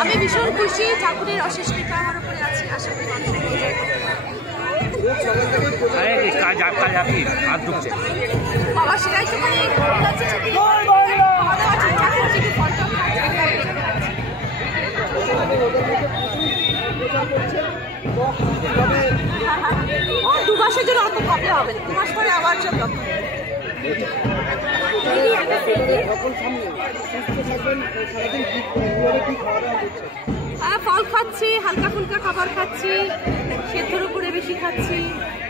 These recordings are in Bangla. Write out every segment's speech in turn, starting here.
আমি ভীষণ খুশি, ঠাকুরের অশেষ কৃপা আমার উপরে আছে, আশা করি বাবা সেটাই তো মানে দু মাসের জন্য অত কমে হবে, 2 মাস পরে আবার সব ফল খাচ্ছি, হালকা ফুলকা খাবার খাচ্ছি, সেদ্ধর উপরে বেশি খাচ্ছি,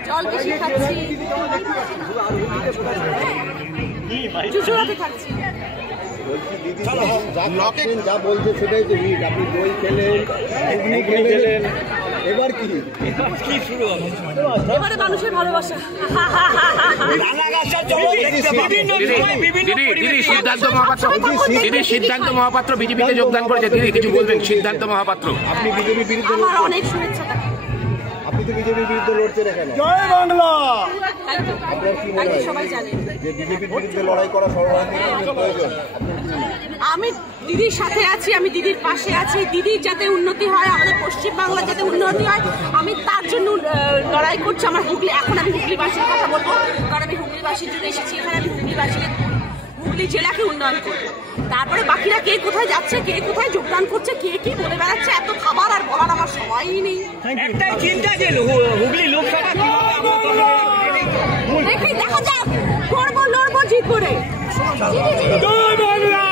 জল বেশি খাচ্ছি, চুচুড়াতে খাচ্ছি। যা বলছে সেটাই তো হিট। আপনি দই খেলেন, ঘুগনি খেলেন, এবার কি শুরু হবে? এবারে মানুষের ভালোবাসা। সিদ্ধান্ত মহাপাত্র বিজেপিতে যোগদান করেছে, দিদি কিছু বলবেন? সিদ্ধান্ত মহাপাত্র, আপনি বিজেপির বিরুদ্ধে, আমার অনেক শুভেচ্ছা। আপনি তো বিজেপির বিরুদ্ধে লড়ছেন এখানে। জয় বাংলা। আপনার কি মনে হয় সবাই জানে যে বিজেপির বিরুদ্ধে লড়াই করা সর্বাধিক প্রয়োজন? আমি দিদির সাথে আছি, আমি দিদির পাশে আছি। দিদির যাতে উন্নতি হয়, আমাদের পশ্চিমবাংলার যাতে উন্নতি হয়, আমি তার জন্য লড়াই করছি। আমার হুগলি, এখন আমি হুগলিবাসীর কথা বলবো, কারণ আমি হুগলিবাসীর জন্য এসেছি এখানে। আমি হুগলি জেলাকে উন্নয়ন করবো। তারপরে বাকিরা কে কোথায় যাচ্ছে, কে কোথায় যোগদান করছে, কে কি বলে বেড়াচ্ছে, এত খাবার আর বলার আমার সময়ই নেই। একটাই চিন্তা যে হুগলি লোকসভা দেখা যাক, করবো, লড়বো, জিতবো রে। জয় বাংলা।